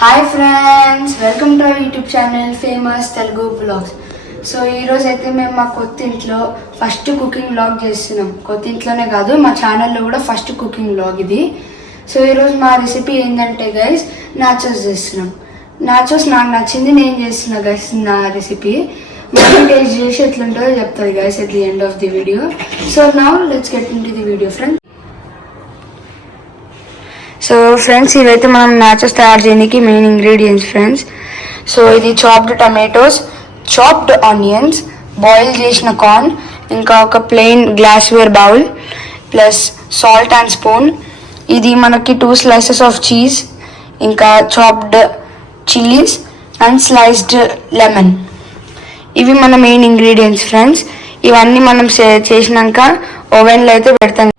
Hi friends, welcome to our YouTube channel famous Telugu vlogs. So ఈరోజు అయితే మేము మా కొత్త ఇంట్లో ఫస్ట్ కుకింగ్ వ్లాగ్ చేస్తున్నాం. కొత్త ఇంట్లోనే కాదు, మా ఛానల్లో కూడా ఫస్ట్ కుకింగ్ వ్లాగ్ ఇది. సో ఈరోజు మా రెసిపీ ఏంటంటే గైస్, నాచోస్ చేస్తున్నాం. నాచోస్ నాకు నచ్చింది, నేను చేస్తున్నా గైస్ నా రెసిపీ. మళ్ళీ టేస్ట్ చేసి ఎట్లుంటుందో చెప్తుంది guys at the end of the video. So now let's get in to the video friends. So friends, ఇవైతే మనం నాచోస్ తయారు చేయడానికి మెయిన్ ఇంగ్రీడియంట్స్ ఫ్రెండ్స్. సో ఇది chopped tomatoes, chopped onions, boil చేసిన కార్న్, ఇంకా ఒక plain glassware bowl, plus salt and spoon. ఇది మనకి 2 slices ఆఫ్ చీజ్, ఇంకా chopped chillies and sliced lemon. ఇవి మన మెయిన్ ఇంగ్రీడియంట్స్ ఫ్రెండ్స్. ఇవన్నీ మనం చేసినాక ఓవెన్లో అయితే పెడతాం.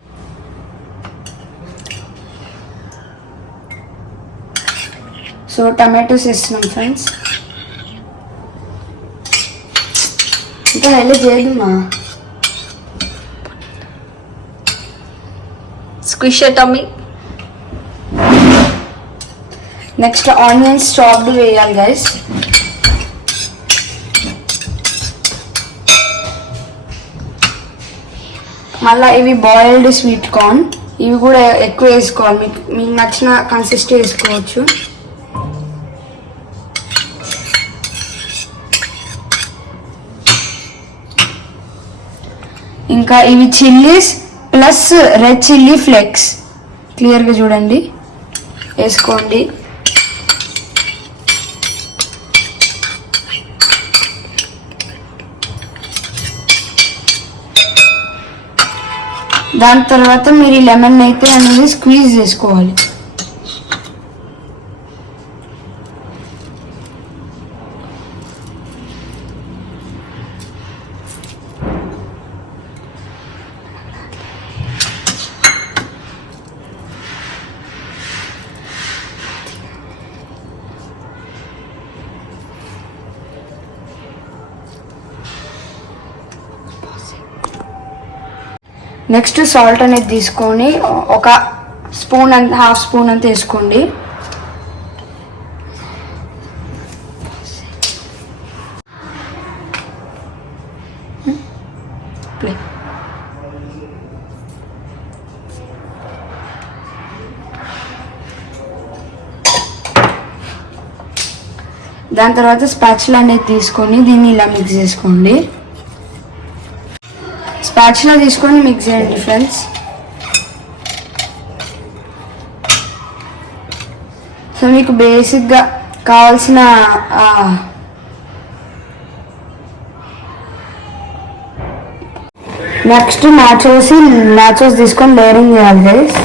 సో టమాటోస్ వేస్తున్నాం ఫ్రెండ్స్. ఇంకా హైలైట్ చేయదమ్మా, squish tummy. Next onions chopped వేయాలి గైస్. మళ్ళీ ఇవి బాయిల్డ్ స్వీట్ కార్న్, ఇవి కూడా ఎక్కువ వేసుకోవాలి. మీకు నచ్చిన కన్సిస్టెన్సీ వేసుకోవచ్చు. ఇంకా ఇవి chillies plus red chilli flakes, క్లియర్గా చూడండి, వేసుకోండి. దాని తర్వాత మీరు ఈ లెమన్ అయితే అనేది స్క్వీజ్ చేసుకోవాలి. నెక్స్ట్ సాల్ట్ అనేది తీసుకొని ఒక స్పూన్ అంత, హాఫ్ స్పూన్ అంత వేసుకోండి. దాని తర్వాత స్పాచులా అనేది తీసుకొని దీన్ని ఇలా మిక్స్ చేసుకోండి. స్పాచులా తీసుకొని మిక్స్ చేయండి ఫ్రెండ్స్. సో మీకు బేసిక్గా కావాల్సిన నెక్స్ట్ నాచోస్ తీసుకొని లేయరింగ్ చేయాలి గైస్.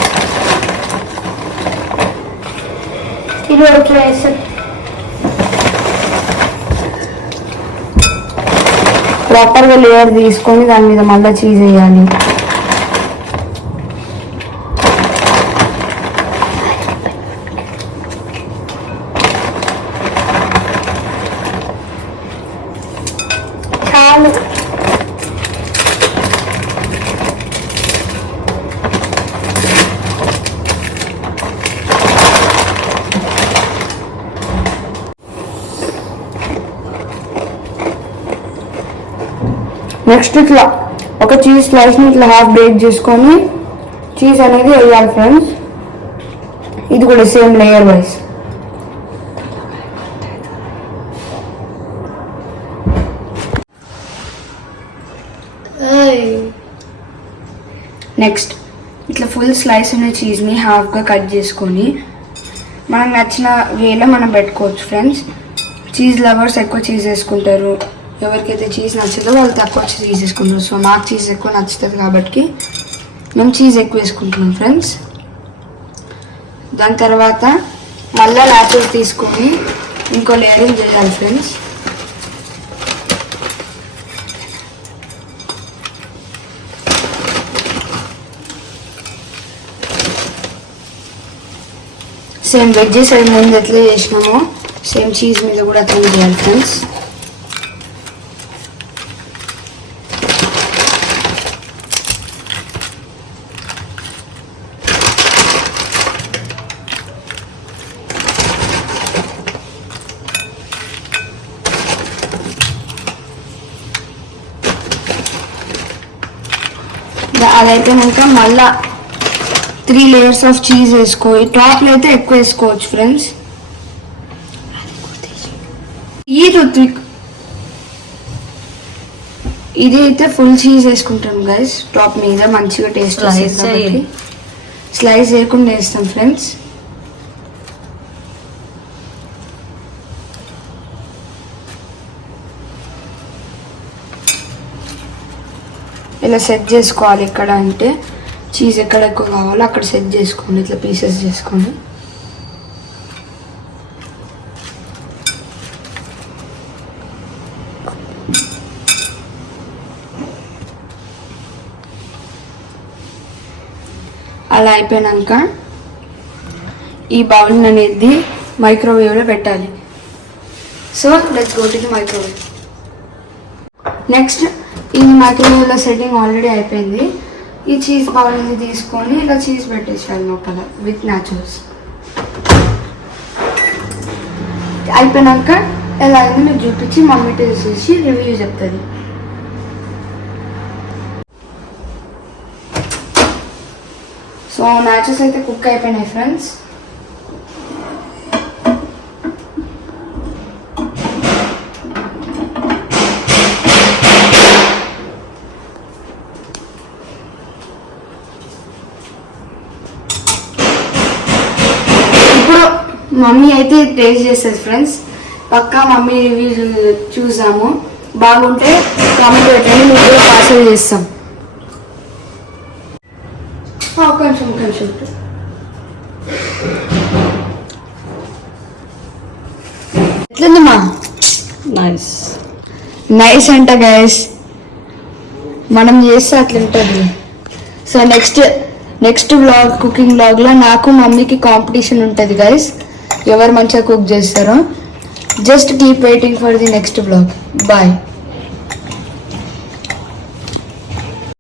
ఇది ఓకే. ప్రాపర్గా లేయర్ తీసుకొని దాని మీద మళ్ళీ చీజ్ వేయాలి. చాలు. నెక్స్ట్ ఇట్లా ఒక చీజ్ స్లైస్ని ఇట్లా హాఫ్ బ్రేక్ చేసుకొని చీజ్ అనేది వేయాలి ఫ్రెండ్స్. ఇది కూడా సేమ్ లేయర్ వైజ్. నెక్స్ట్ ఇట్లా ఫుల్ స్లైస్ ఉన్న చీజ్ని హాఫ్గా కట్ చేసుకొని మనకు నచ్చిన వేలో మనం పెట్టుకోవచ్చు ఫ్రెండ్స్. చీజ్ లవర్స్ ఎక్కువ చీజ్ వేసుకుంటారు, ఎవరికైతే చీజ్ నచ్చదో వాళ్ళు తక్కువ చీజ్ వేసుకుంటారు. సో నాకు చీజ్ ఎక్కువ నచ్చుతుంది కాబట్టి మేము చీజ్ ఎక్కువ వేసుకుంటున్నాం ఫ్రెండ్స్. దాని తర్వాత మళ్ళీ నాచోస్ తీసుకొని ఇంకో లేయరింగ్ చేయాలి ఫ్రెండ్స్. సేమ్ వెజ్జెస్ అవి ముందు ఎట్లా చేసినామో సేమ్ చీజ్ మీద కూడా అట్లా చేయాలి ఫ్రెండ్స్. అది అయిపోయినాక మళ్ళా 3 లేయర్స్ ఆఫ్ చీజ్ వేసుకో. టాప్లో అయితే ఎక్కువ వేసుకోవచ్చు ఫ్రెండ్స్. ఈ రుత్విక్ ఇది అయితే ఫుల్ చీజ్ వేసుకుంటాం గైస్ టాప్ మీద, మంచిగా టేస్ట్ వస్తుంది. స్లైస్ వేయకుండా వేస్తాం ఫ్రెండ్స్. ఇలా సెట్ చేసుకోవాలి. ఎక్కడ అంటే చీజ్ ఎక్కడ ఎక్కువ కావాలో అక్కడ సెట్ చేసుకోండి, ఇట్లా పీసెస్ చేసుకోండి. అలా అయిపోయాక ఈ బౌల్ అనేది మైక్రోవేవ్లో పెట్టాలి. So let's go to the microwave. Next ఈ మైక్రోవేవ్లో సెట్టింగ్ ఆల్రెడీ అయిపోయింది. ఈ చీజ్ బౌల్ అనేది తీసుకొని ఇలా చీజ్ పెట్టేసాను లోపల విత్ నాచురల్స్. అయిపోయాక ఎలా అయింది మీకు చూపించి మమ్మీ టేస్ట్ చేసి రివ్యూ చెప్తుంది. సో నాచురల్స్ అయితే కుక్ అయిపోయినాయి ఫ్రెండ్స్. ఇప్పుడు మమ్మీ అయితే టేస్ట్ చేస్తుంది ఫ్రెండ్స్. పక్కా మమ్మీ రివ్యూ చూసాము, బాగుంటే కామెంట్ పెట్టండి, మేము కూడా పార్సల్ చేస్తాం. కొంచెం ఎట్లుందమ్మా? నైస్ అంట గైస్, మనం చేస్తే అట్లుంటుంది. సో నెక్స్ట్ వ్లాగ్, కుకింగ్ వ్లాగ్లో నాకు మమ్మీకి కాంపిటీషన్ ఉంటుంది గైస్, ఎవరు మంచిగా కుక్ చేస్తారో. Just keep waiting for the next vlog. Bye.